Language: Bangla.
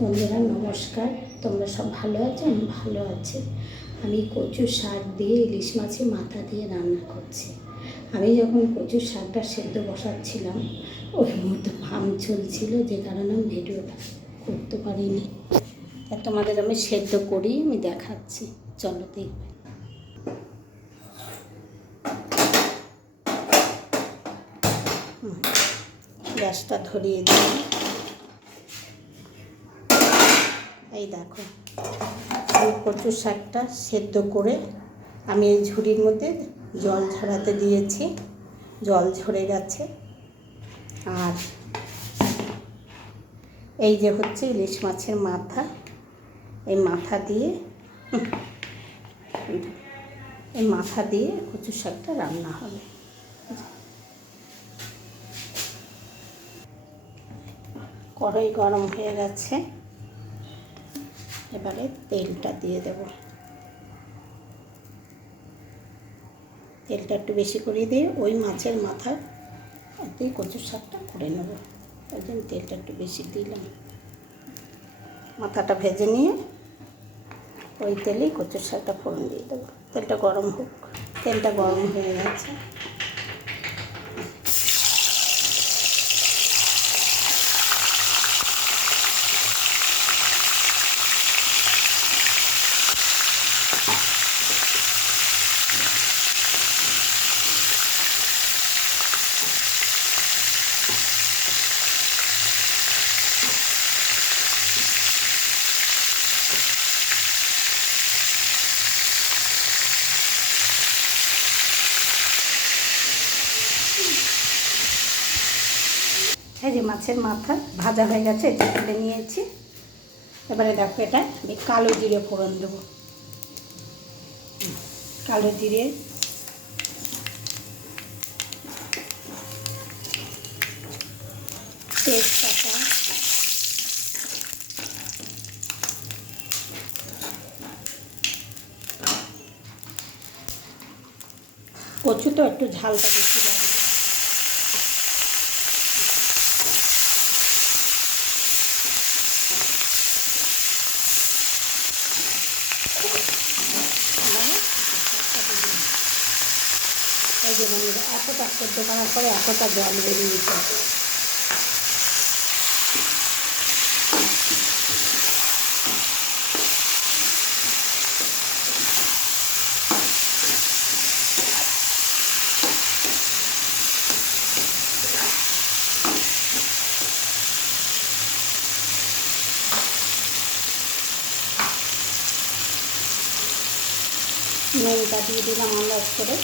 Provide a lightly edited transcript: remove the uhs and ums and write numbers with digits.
বন্ধুরা নমস্কার। তোমরা সব ভালো আছো? আমি ভালো আছি। আমি কচু শাক দিয়ে ইলিশ মাছের মাথা দিয়ে রান্না করছি। আমি যখন কচু শাকটা সেদ্ধ বসাচ্ছিলাম ওই মুহূর্তে ফার্ম চলছিল, যে কারণে আমি ভিডিওটা করতে পারিনি। তা তোমাদের আমি সেদ্ধ করি আমি দেখাচ্ছি, চলো দেখবে। গ্যাসটা ধরিয়ে দিই। এই দেখো, এই কচু শাকটা সেদ্ধ করে আমি এই ঝুড়ির মধ্যে জল ঝরাতে দিয়েছি, জল ঝরে গেছে। আর এই যে হচ্ছে ইলিশ মাছের মাথা, এই মাথা দিয়ে কচু শাকটা রান্না হবে। কড়াই গরম হয়ে গেছে, এবারে তেলটা দিয়ে দেব। তেলটা একটু বেশি করে দিয়ে ওই মাছের মাথা দিয়ে কচুর শাকটা করে নেব, ওই জন্য তেলটা একটু বেশি দিলাম। মাথাটা ভেজে নিয়ে ওই তেলেই কচুর শাকটা ফোড়ন দিয়ে দেবো। তেলটা গরম হোক। তেলটা গরম হয়ে গেছে, এই যে মাছের মাথা ভাজা হয়ে গেছে, এটা তুলে নিয়েছি। এবারে দেখো, এটা আমি কালো জিরে ফোড়ন দেবো। কালো জিরে, তেজপাতা, কচু তো একটু ঝালটা বেশি লাগবে। এই যে বন্ধুরা, এতটা সেদ্ধ করার পরে এতটা জল বেরিয়েছে। নুনটা দিয়ে দিলাম আন্দাজ করে।